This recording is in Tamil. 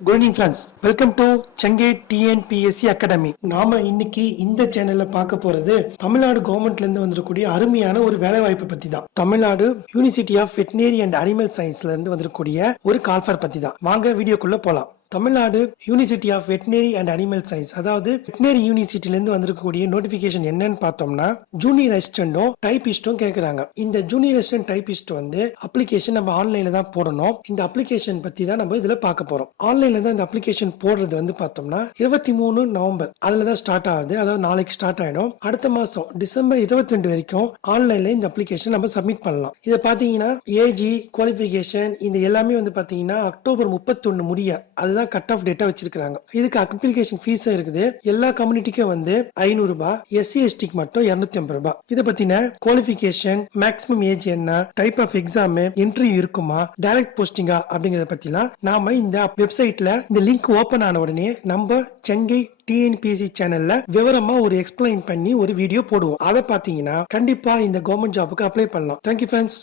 Good evening friends, welcome to Chengai TNPSC academy. நாம இன்னைக்கு இந்த சேனல்ல பார்க்க போறது தமிழ்நாடு கவர்மெண்ட்ல இருந்து வந்திருக்கக்கூடிய அருமையான ஒரு வேலை வாய்ப்பு பத்தி தான். Tamil Nadu university of veterinary and animal சயின்ஸ்ல இருந்து வந்திருக்கக்கூடிய ஒரு கால்ஃபர் பத்தி தான். வாங்க வீடியோக்குள்ள போலாம். Tamil Nadu university of veterinary and animal science, அதாவது வெட்டினரி யூனிவர்சிட்டில இருந்து வந்திருக்கக்கூடிய நோட்டிபிகேஷன் என்னன்னு பார்த்தோம்னா, ஜூனியர் அசிஸ்டன்டும் டைபிஸ்டும் கேட்கறாங்க. இந்த ஜூனியர் அசிஸ்டன்ட் டைபிஸ்ட் அப்ளிகேஷன் நம்ம ஆன்லைன்ல தான் போடணும். இந்த அப்ளிகேஷன் பத்தி தான் நம்ம இதுல பார்க்க போறோம். ஆன்லைன்ல தான் இந்த அப்ளிகேஷன் போடுறது பார்த்தோம்னா 23 நவம்பர் அதுல தான் ஸ்டார்ட் ஆகுது. அதாவது நாளைக்கு ஸ்டார்ட் ஆயிடும். அடுத்த மாசம் டிசம்பர் 22 வரைக்கும் ஆன்லைன்ல இந்த அப்ளிகேஷன் நம்ம சப்மிட் பண்ணலாம். இதை பாத்தீங்கன்னா ஏஜி குவாலிபிகேஷன் இந்த எல்லாமே பாத்தீங்கன்னா அக்டோபர் 31 முடிய அதுதான் கட் ஆஃப் டேட்டா வச்சிருக்காங்க. இதுக்கு அப்ளிகேஷன் ஃபீஸ் இருக்குது. எல்லா கம்யூனிட்டிக்கும் 500 ரூபாய், எஸ்சி எஸ்டிக்கு மட்டும் 250 ரூபாய். இதை பத்தின குவாலிபிகேஷன், மேக்ஸிமம் ஏஜ் என்ன, டைப் ஆஃப் எக்ஸாம், இன்டர்வியூ இருக்குமா, டைரக்ட் போஸ்டிங்கா அப்படிங்கறத பத்திலாம் நாம இந்த வெப்சைட்ல இந்த லிங்க் ஓபன் ஆன உடனே நம்ம செங்கை டிஎன்பிஎஸ்சி சேனல்ல விவரமா ஒரு எக்ஸ்பிளைன் பண்ணி ஒரு வீடியோ போடுவோம். அதை பாத்தீங்கன்னா கண்டிப்பா இந்த கவர்மெண்ட் ஜாபுக்கு அப்ளை பண்ணலாம். Thank you friends.